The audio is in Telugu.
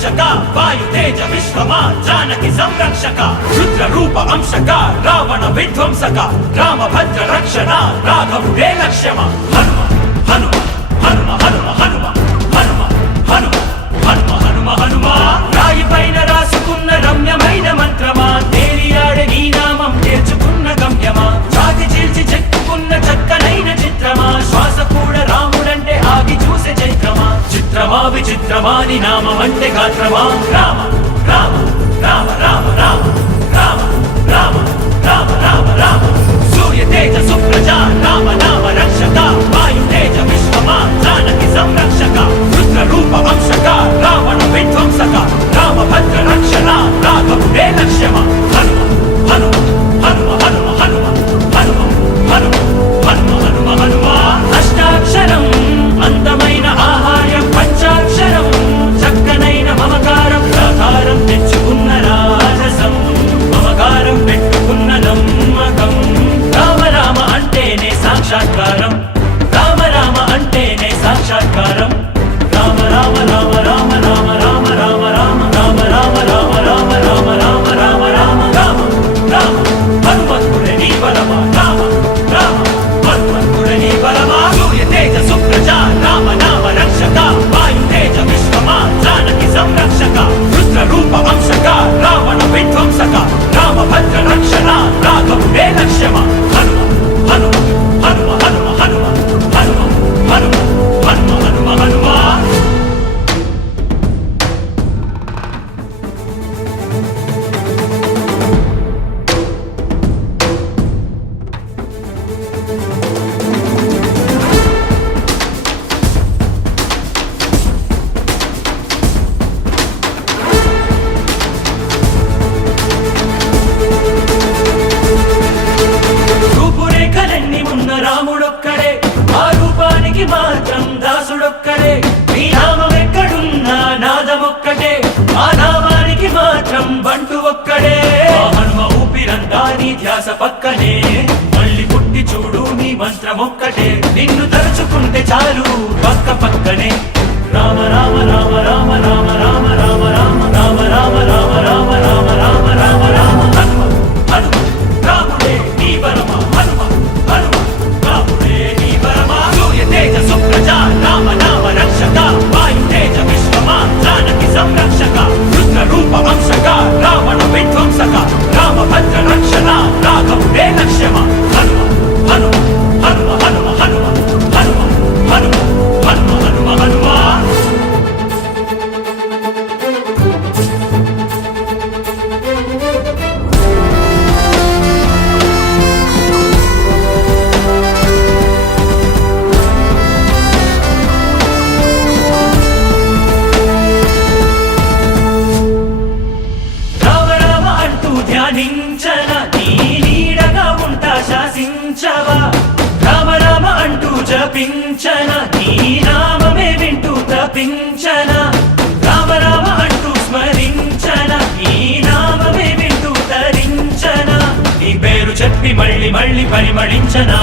రక్షక వాయు తేజ విశ్వమా జానకి సంరక్షక రుద్ర రూప అంశక రావణ విధ్వంసక రామభద్ర రక్షణ రాఘవుడే లక్ష్యమ హనుమ హనుమ హనుమ హనుమ హనుమ హనుమ హనుమ హనుమ హనుమ హనుమ రాయి పైన రాసుకున్న రమ్యమైన మంత్రమా తేలియాడే నీ నామం చేర్చుకున్న గమ్యమా జాతి చీల్చి చెక్కుకున్న చక్కనైన చిత్రమా శ్వాస కూడా రాముడంటే ఆగి చూసే చైత్రమా చిత్రమా విచిత్రమా నీ నామం అంటే గాత్రమా రామ రామ రామ రామ రామ రామ రామ రామ రామ రామ సూర్య తేజ సుప్రజ రామ నామ రక్షక వాయు తేజ విశ్వమా జానకి సంరక్షక రుద్ర రూప అంశక రావణ విధ్వంసక రామభద్ర రక్షణ రాఘవుడే లక్ష్యమ హనుమ హనుమ హనుమ హనుమ హనుమ హనుమ హనుమ హనుమ హనుమ హనుమ అష్టాక్షరం అందమైన ఆహార్యం పంచాక్షరం చక్కనైన మమకారం ప్రాకారం తెచ్చుకున్న రాజసం మమకారం పెట్టుకున్న నమ్మకం రామ రామ అంటేనే సాక్షాత్కారం రామ రామ అంటేనే సాక్షాత్కారం రామ రామ రామ రామ రామ రామ రామ రామ రామ రామ రామ రామ రామ రామ రామ రామ రామ రామ హనుమంతుడే నీ బలమా రామ రామ హనుమంతుడే నీ బలమా సూర్య తేజ సుప్రజ రామ నామ రక్షక వాయు తేజ విశ్వమా జానకి సంరక్షక రుద్ర రూప అంశక రావణ విధ్వంసక రామభద్ర రక్షణ రాఘవుడే లక్ష్యమ హనుమ హనుమ హనుమ హనుమ హనుమ హనుమ హనుమ హనుమ హనుమ హనుమ రూపురేఖలన్నీ ఉన్న రాముడొక్కడే ఆ రూపానికి మాత్రం దాసుడొక్కడే నీ నామం ఎక్కడున్నా నాదమొక్కటే ఆ నామానికి మాత్రం బంటు ఒక్కడే ఆ హనుమ ఊపిరంతా నీ ధ్యాస పక్కనే మళ్ళీ పుట్టి చూడు నీ మంత్రమొక్కటే నిన్ను తలుచుకుంటే చాలు పక్క పక్కనే రామ రామ రామ రామ రామ రామ రామ రామ రామ రామ రామ రామ రామ రామ రామ రామ హనుమ హనుమ రాముడే నీ బలమ హనుమ హనుమ రాముడే నీ బలమ సూర్య తేజ సుప్రజ రామ నామ రక్షక వాయు తేజ విశ్వమా జానకి సంరక్షక రుద్ర రూప అంశక రావణ విధ్వంసక రామభద్ర రక్షణ రాఘవుడే లక్ష్యమ హనుమ హనుమ హనుమ హనుమ హనుమ హనుమ హనుమ హనుమ హనుమ హనుమ రామ రామ అంటూ ధ్యానించన నీ నీడగా ఉంటా శాసించవా రామ రామ అంటూ జపించన నీ నామమే వింటూ తపించన రామ రామ అంటూ స్మరించన నీ నామమే వింటూ తరించన నీ పేరు చెప్పి మళ్ళీ మళ్ళీ పరిమళించనా